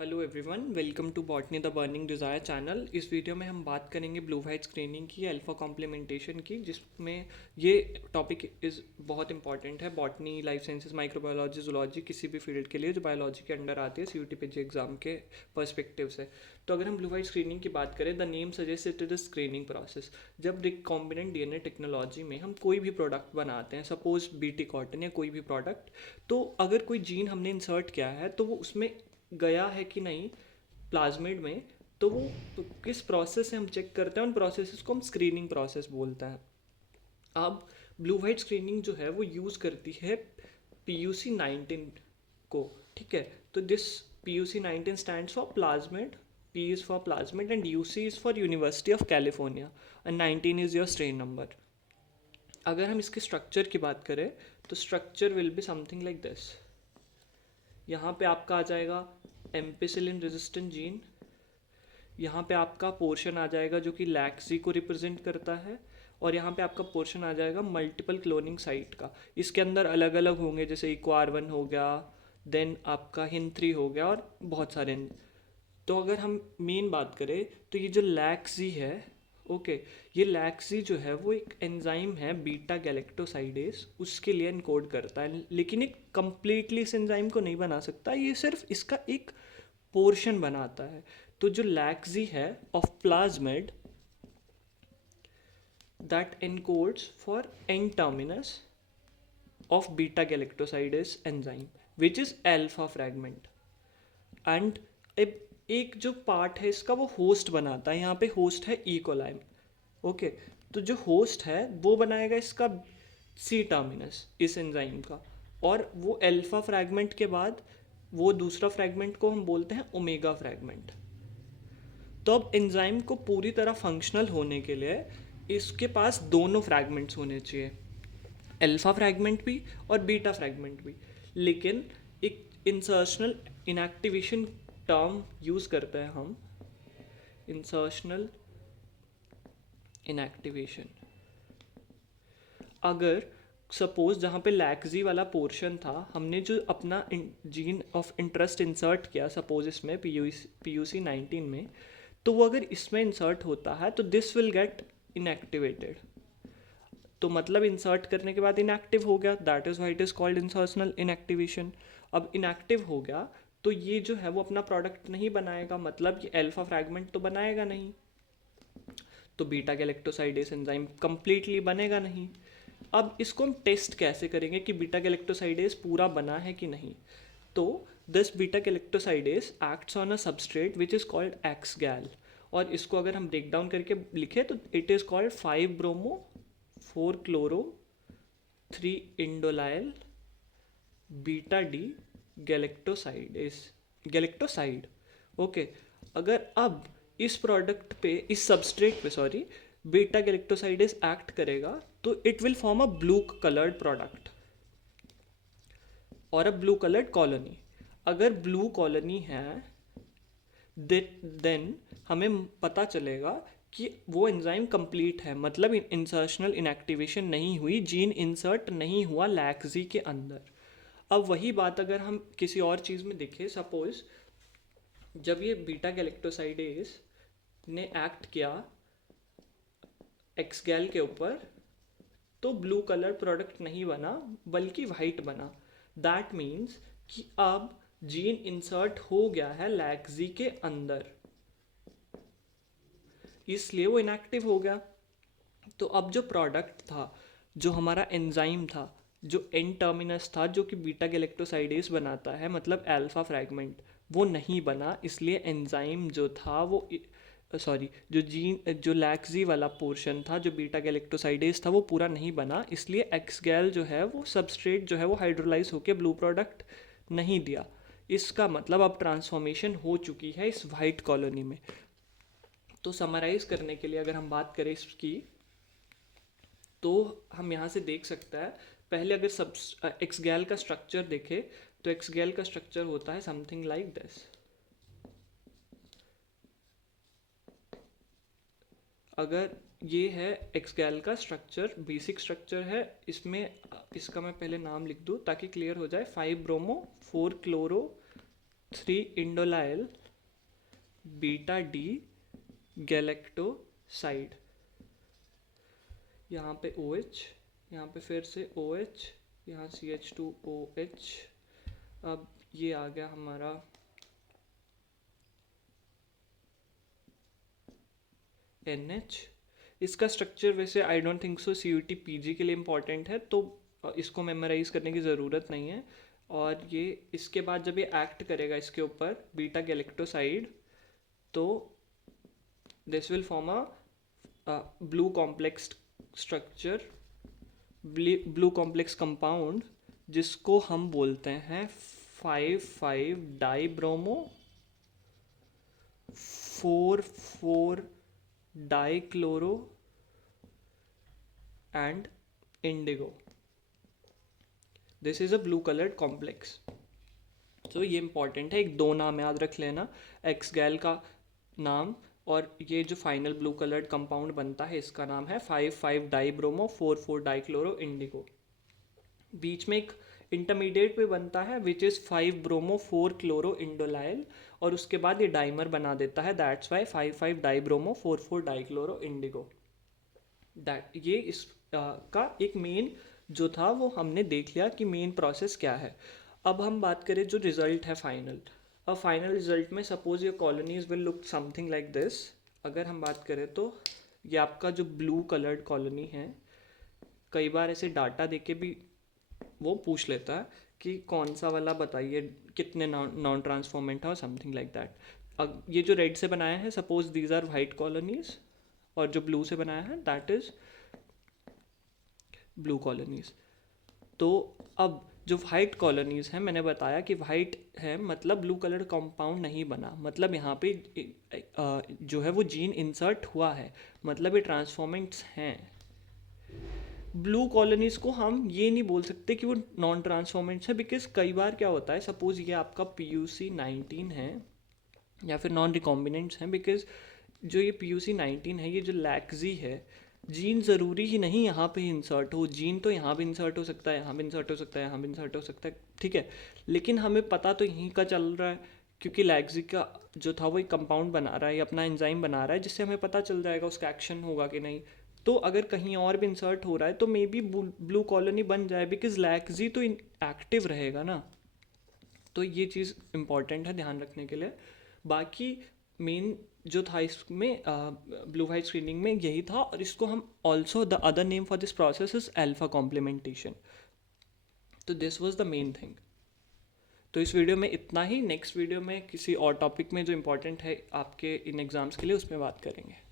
Hello everyone, welcome to botany the burning desire channel. इस video में हम बात करेंगे ब्लू वाइट स्क्रीनिंग की, अल्फा कॉम्प्लीमेंटेशन की, जिसमें ये टॉपिक इज़ बहुत इंपॉर्टेंट है botany, life sciences, microbiology, zoology, किसी भी फील्ड के लिए जो बायोलॉजी के अंडर आती है CUT PG एग्जाम के पर्सपेक्टिव से। तो अगर हम ब्लू वाइट स्क्रीनिंग की बात करें, the name suggest it is screening process. जब रिकॉम्बिनेंट DNA टेक्नोलॉजी में हम कोई भी प्रोडक्ट बनाते हैं, सपोज BT कॉटन या कोई भी प्रोडक्ट, तो अगर कोई जीन हमने इंसर्ट किया है तो वो उसमें गया है कि नहीं प्लाज्मिड में, तो वो किस प्रोसेस से हम चेक करते हैं, उन प्रोसेस को हम स्क्रीनिंग प्रोसेस बोलते हैं। अब ब्लू वाइट स्क्रीनिंग जो है वो यूज़ करती है PUC19 को। ठीक है, तो this PUC19 stands for plasmid, P is for plasmid and UC is for university of California and 19 is your strain number. अगर हम इसके स्ट्रक्चर की बात करें तो structure will be something like this. यहाँ पे आपका आ जाएगा एम्पिसिलिन रेजिस्टेंट जीन, यहाँ पे आपका पोर्शन आ जाएगा जो कि लैक्सी को रिप्रेजेंट करता है, और यहाँ पे आपका पोर्शन आ जाएगा मल्टीपल क्लोनिंग साइट का। इसके अंदर अलग अलग होंगे, जैसे इक्वार 1 हो गया, देन आपका HIN3 हो गया और बहुत सारे। तो अगर हम मेन बात करें तो ये जो लैक्सी है, ओके, ये लैक्सी जो है वो एक एंजाइम है बीटा गैलेक्टोसाइडेस, उसके लिए इनकोड करता है, लेकिन एक कंप्लीटली इस एंजाइम को नहीं बना सकता, ये सिर्फ इसका एक पोर्शन बनाता है। तो जो लैक्सी है of plasmid that encodes for N terminus of beta galactosidase enzyme which is alpha fragment, and एक जो पार्ट है इसका वो होस्ट बनाता है। यहाँ पे होस्ट है ई कोलाई। ओके, तो जो होस्ट है वो बनाएगा इसका C टर्मिनस इस एंजाइम का, और वो अल्फा फ्रैगमेंट के बाद वो दूसरा फ्रैगमेंट को हम बोलते हैं ओमेगा फ्रैगमेंट। तो अब एंजाइम को पूरी तरह फंक्शनल होने के लिए इसके पास दोनों फ्रैगमेंट्स होने चाहिए, अल्फा फ्रैगमेंट भी और बीटा फ्रैगमेंट भी। लेकिन एक इंसर्शनल इनएक्टिवेशन टर्म यूज़ करते हैं हम, इंसर्शनल इनएक्टिवेशन। अगर सपोज जहाँ पे लैक्जी वाला पोर्शन था, हमने जो अपना जीन ऑफ इंटरेस्ट इंसर्ट किया, सपोज इसमें PUC19 में, तो वो अगर इसमें इंसर्ट होता है तो दिस विल गेट इनएक्टिवेटेड। तो मतलब इंसर्ट करने के बाद इनएक्टिव हो गया, that is why it is called insertional inactivation. अब इनएक्टिव हो गया तो ये जो है वो अपना प्रोडक्ट नहीं बनाएगा, मतलब ये अल्फा फ्रैगमेंट तो बनाएगा नहीं, तो बीटा गैलेक्टोसाइडेस एंजाइम कंप्लीटली बनेगा नहीं। अब इसको हम टेस्ट कैसे करेंगे कि बीटा गैलेक्टोसाइडेस पूरा बना है कि नहीं। तो this beta galactosidase acts on a substrate which is called X gal, और इसको अगर हम ब्रेक डाउन करके लिखे तो इट इज़ कॉल्ड 5-ब्रोमो 4-क्लोरो three indolyl beta D galactoside. Okay, अगर अब इस प्रोडक्ट पे, इस सबस्ट्रेट पे सॉरी, बीटा गैलेक्टोसाइडेस एक्ट करेगा तो it will form a blue coloured product और अ ब्लू कलर्ड कॉलोनी। अगर ब्लू कॉलोनी है देन हमें पता चलेगा कि वो एंजाइम कंप्लीट है, मतलब इंसर्शनल इनएक्टिवेशन नहीं हुई, जीन इंसर्ट नहीं हुआ लैक्सी के अंदर। अब वही बात अगर हम किसी और चीज़ में देखें, सपोज जब ये बीटा गैलेक्टोसाइडेस ने एक्ट किया एक्सगैल के ऊपर, तो ब्लू कलर प्रोडक्ट नहीं बना बल्कि वाइट बना। दैट मीन्स कि अब जीन इंसर्ट हो गया है लैक्सी के अंदर, इसलिए वो इनएक्टिव हो गया। तो अब जो प्रोडक्ट था, जो हमारा एंजाइम था, जो एन टर्मिनस था, जो कि बीटा गैलेक्टोसाइडेस बनाता है, मतलब अल्फा फ्रैगमेंट, वो नहीं बना, इसलिए एंजाइम जो था वो सॉरी, जो लैक्सी वाला पोर्शन था, जो बीटा गैलेक्टोसाइडेस था, वो पूरा नहीं बना, इसलिए एक्सगैल जो है वो सबस्ट्रेट जो है वो हाइड्रोलाइज होकर ब्लू प्रोडक्ट नहीं दिया। इसका मतलब अब ट्रांसफॉर्मेशन हो चुकी है इस वाइट कॉलोनी में। तो समराइज करने के लिए अगर हम बात करें इसकी, तो हम यहाँ से देख सकता है, पहले अगर सब एक्सगैल का स्ट्रक्चर देखे तो एक्सगैल का स्ट्रक्चर होता है समथिंग लाइक दिस। अगर ये है एक्सगैल का स्ट्रक्चर, बेसिक स्ट्रक्चर है, इसमें इसका मैं पहले नाम लिख दूँ ताकि क्लियर हो जाए, 5-ब्रोमो 4-क्लोरो 3 इंडोलाइल बीटा डी गैलेक्टोसाइड। यहाँ पे OH, यहाँ पे फिर से OH, यहाँ CH2OH। अब ये आ गया हमारा NH। इसका स्ट्रक्चर वैसे I don't think so CUT PG के लिए इम्पॉर्टेंट है, तो इसको मेमोराइज करने की ज़रूरत नहीं है। और ये इसके बाद जब ये एक्ट करेगा इसके ऊपर बीटा गैलेक्टोसाइड, तो this will form a blue complex structure, blue complex compound, जिसको हम बोलते हैं 5,5 डाईब्रोमो 4,4 dichloro and Indigo. This is a blue coloured complex. तो ये इंपॉर्टेंट है, एक 2 नाम याद रख लेना, एक्स गैल का नाम, और ये जो फाइनल ब्लू कलर्ड कंपाउंड बनता है इसका नाम है 5,5 डाईब्रोमो 4,4 डाईक्लोरो इंडिगो। बीच में एक इंटरमीडिएट भी बनता है विच इज़ 5 ब्रोमो 4 क्लोरो इंडोलाइल, और उसके बाद ये डाइमर बना देता है, that's why 5,5 डाईब्रोमो 4,4 dichloro Indigo. That ये इस का एक मेन जो था वो हमने देख लिया कि मेन प्रोसेस क्या है। अब हम बात करें जो रिजल्ट है फाइनल। अब फाइनल रिजल्ट में suppose your colonies will look something like this. अगर हम बात करें तो ये आपका जो ब्लू कलर्ड कॉलोनी है, कई बार ऐसे डाटा देके भी वो पूछ लेता है कि कौन सा वाला बताइए, कितने नॉन ट्रांसफॉर्मेंट है और समथिंग लाइक दैट। अब ये जो रेड से बनाया है, suppose these are white colonies, और जो ब्लू से बनाया है दैट इज ब्लू कॉलोनीज। तो अब जो वाइट कॉलोनीज हैं, मैंने बताया कि वाइट है मतलब ब्लू कलर कंपाउंड नहीं बना, मतलब यहाँ पे जो है वो जीन इंसर्ट हुआ है, मतलब ये ट्रांसफॉर्मेंट्स हैं। ब्लू कॉलोनीज को हम ये नहीं बोल सकते कि वो नॉन ट्रांसफॉर्मेंट्स है, बिकॉज कई बार क्या होता है, सपोज ये आपका PUC19 है या फिर नॉन रिकॉम्बिनेंट्स हैं, बिकॉज जो ये PUC19 है, ये जो लैक्जी है, जीन ज़रूरी ही नहीं यहाँ पे इंसर्ट हो, जीन तो यहाँ भी इंसर्ट हो सकता है, यहाँ भी इंसर्ट हो सकता है, यहाँ भी इंसर्ट हो सकता है, ठीक है, लेकिन हमें पता तो यहीं का चल रहा है, क्योंकि लैक्जी का जो था वो एक कंपाउंड बना रहा है, अपना एंजाइम बना रहा है, जिससे हमें पता चल जाएगा उसका एक्शन होगा कि नहीं। तो अगर कहीं और भी इंसर्ट हो रहा है तो मे बी ब्लू कॉलोनी बन जाए, बिकॉज लैक्जी तो एक्टिव रहेगा ना। तो ये चीज़ इंपॉर्टेंट है ध्यान रखने के लिए। बाकी मेन जो था इसमें ब्लू वाइट स्क्रीनिंग में यही था, और इसको हम also the other name for this process is alpha complementation. तो this was the main thing. तो इस वीडियो में इतना ही। नेक्स्ट वीडियो में किसी और टॉपिक में जो इम्पोर्टेंट है आपके इन एग्ज़ाम्स के लिए, उसमें बात करेंगे।